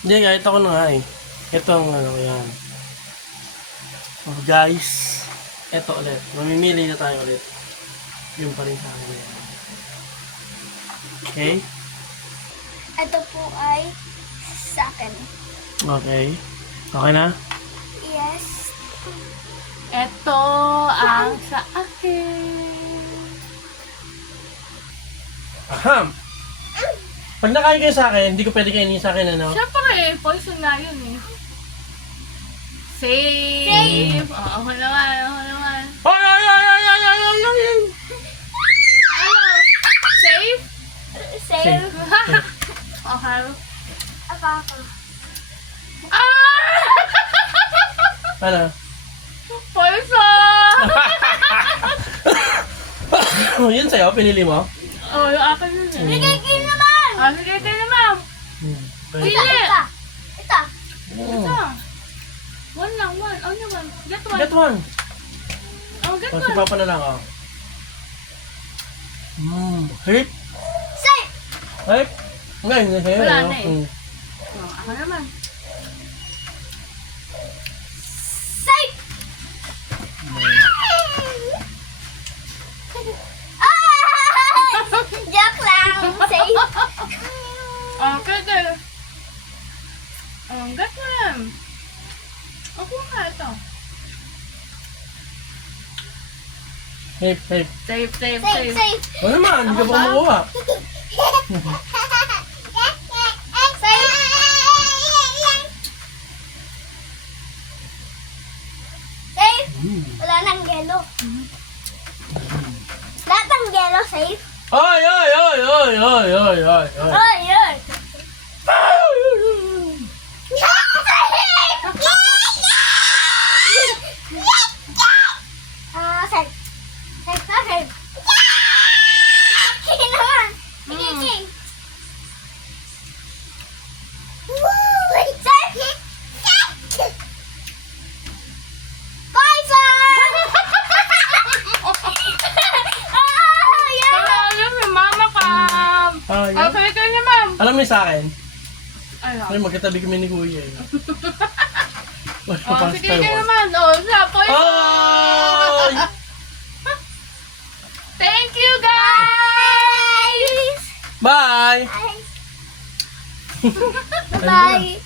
Hindi, kahit ako na nga eh. Ito ang ano, yan. So guys, ito ulit. Mamimili na tayo ulit. Yung pa rin sa akin yan. Okay? Ito po ay sa akin. Okay. Okay na? Yes. Ito ang sa akin. Aham! Pag nakain kayo sa akin, hindi ko pwede kainin sa akin, ano? Siyempre, poison nga yun eh. Safe! Oo, ako naman, ako naman. Ay, ay, ay, ay, ay, ay, ay, ay! Ano? Safe? Save. Okay. Ako. Ah! Ano? Poison! Yun sa'yo, pinili mo? Oh, yung akin yun eh. Bigay kayo naman! Ah, sige kayo naman. Pwede. Ito. Ito. Ito. One lang, one. Oh, no, one. Get one. Get one. Oh, get O, si one. Papa na lang, oh. Hit? Save. Hit? Ngayon, na sa'yo. Wala ano? na eh. Mm. Oh, ako naman. Save. Ah! Joke lang. Save. Oh, okay. Oh, get one. Ako nga ito. Hit, hit. Safe, safe, Save. safe. Save. O naman, hindi ka pa makuha. Safe. Wala nang yelo. Lahat ng yelo safe. Ay, ay, ay, ay, ay, ay, ay, ay. Ay, ay. Safe. Safe na, safe. Sige naman. Sige, sige. Safe. Poison! Yan. Alam mo, mama ka. Ay, Oh, sige kayo naman. alam mo yung sa akin? Ano? Ay, magkatabi kami ni Kuya eh. Wala Oh, pa sige Star kayo Wars. naman. Oh, siya, poison. Ay! Thank you, guys! Bye! Bye.